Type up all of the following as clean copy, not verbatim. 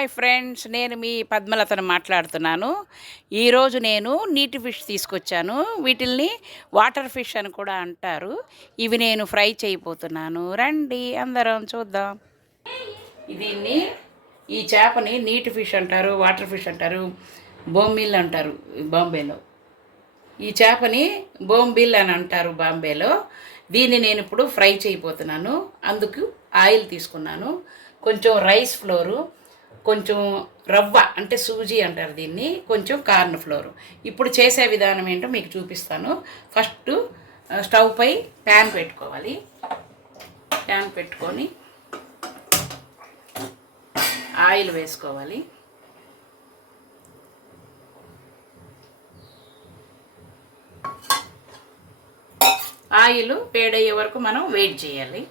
Hi friends, నేను మీ పద్మలతను మాట్లాడుతున్నాను. ఈరోజు నేను నీటి ఫిష్ తీసుకొచ్చాను. వీటిల్ని వాటర్ ఫిష్ అని కూడా అంటారు. ఇవి నేను ఫ్రై చేయబోతున్నాను. రండి అందరం చూద్దాం. దీన్ని ఈ చేపని నీటి ఫిష్ అంటారు, వాటర్ ఫిష్ అంటారు, బొమ్మిల్ అంటారు బాంబేలో. ఈ చేపని బొంబిల్ అని అంటారు బాంబేలో. దీన్ని నేను ఇప్పుడు ఫ్రై చేయబోతున్నాను. అందుకు ఆయిల్ తీసుకున్నాను, కొంచెం రైస్ ఫ్లోరు, కొంచెం రవ్వ అంటే సూజీ అంటారు దీన్ని, కొంచెం కార్న్ ఫ్లోరు. ఇప్పుడు చేసే విధానం ఏంటో మీకు చూపిస్తాను. ఫస్ట్ స్టవ్ పై ప్యాన్ పెట్టుకోవాలి. ప్యాన్ పెట్టుకొని ఆయిల్ వేసుకోవాలి. ఆయిల్ వేడయ్యే వరకు మనం వెయిట్ చేయాలి.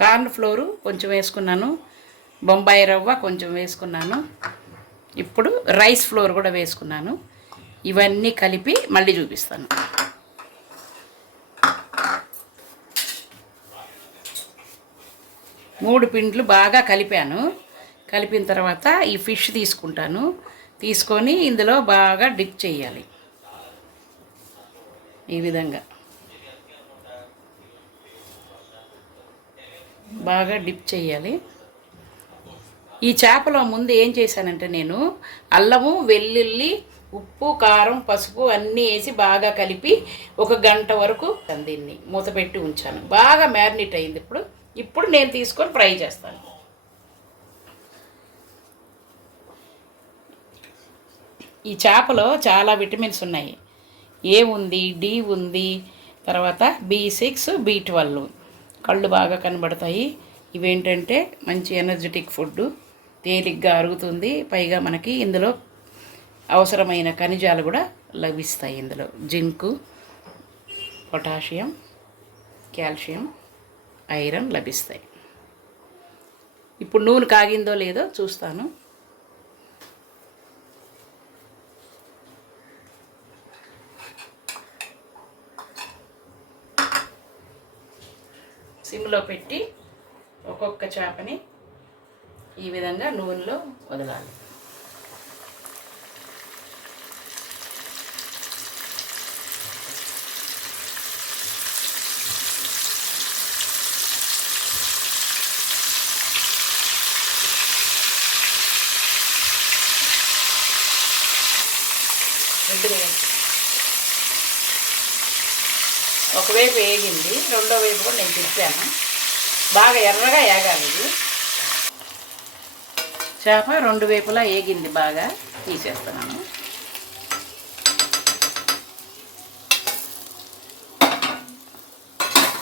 కార్న్ ఫ్లోరు కొంచెం వేసుకున్నాను, బొంబాయి రవ్వ కొంచెం వేసుకున్నాను, ఇప్పుడు రైస్ ఫ్లోర్ కూడా వేసుకున్నాను. ఇవన్నీ కలిపి మళ్ళీ చూపిస్తాను. మూడు పిండ్లు బాగా కలిపాను. కలిపిన తర్వాత ఈ ఫిష్ తీసుకుంటాను. తీసుకొని ఇందులో బాగా డిప్ చేయాలి. ఈ విధంగా బాగా డిప్ చేయాలి. ఈ చేపలో ముందు ఏం చేశానంటే నేను అల్లము, వెల్లుల్లి, ఉప్పు, కారం, పసుపు అన్నీ వేసి బాగా కలిపి 1 గంట వరకు దీన్ని మూత పెట్టి ఉంచాను. బాగా మ్యారినేట్ అయింది. ఇప్పుడు నేను తీసుకొని ఫ్రై చేస్తాను. ఈ చేపలో చాలా విటమిన్స్ ఉన్నాయి. ఏ ఉంది, డి ఉంది, తర్వాత B6, B12. కళ్ళు బాగా కనబడతాయి. ఇవేంటంటే మంచి ఎనర్జెటిక్ ఫుడ్, తేలిగ్గా అరుగుతుంది. పైగా మనకి ఇందులో అవసరమైన ఖనిజాలు కూడా లభిస్తాయి. ఇందులో జింకు, పొటాషియం, కాల్షియం, ఐరన్ లభిస్తాయి. ఇప్పుడు నూనె కాగిందో లేదో చూస్తాను. సిమ్లో పెట్టి ఒక్కొక్క చేపని ఈ విధంగా నూనెలో వదలాలి. ఒకవైపు వేగింది, రెండో వైపు కూడా నేను తిప్పాను. బాగా ఎర్రగా ఏగాలి. ఇది చేప 2 వైపులా ఏగింది, బాగా తీసేస్తున్నాను.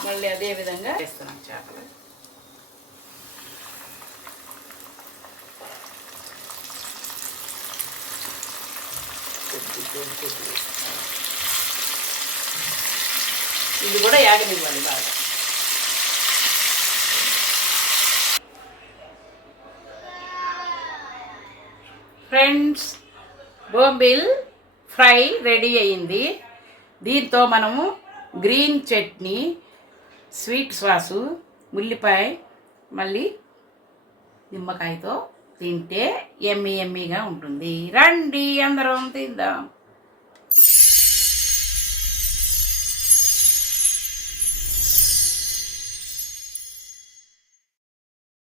మళ్ళీ అదే విధంగా వేస్తున్నాను చేపలు. ఇది కూడా యాగనివ్వాలి బాగా. ఫ్రెండ్స్, బొంబిల్ ఫ్రై రెడీ అయింది. దీంతో మనము గ్రీన్ చట్నీ, స్వీట్ సాసు, ఉల్లిపాయ, మళ్ళీ నిమ్మకాయతో తింటే ఎమ్మీగా ఉంటుంది. రండి అందరం తిందాం.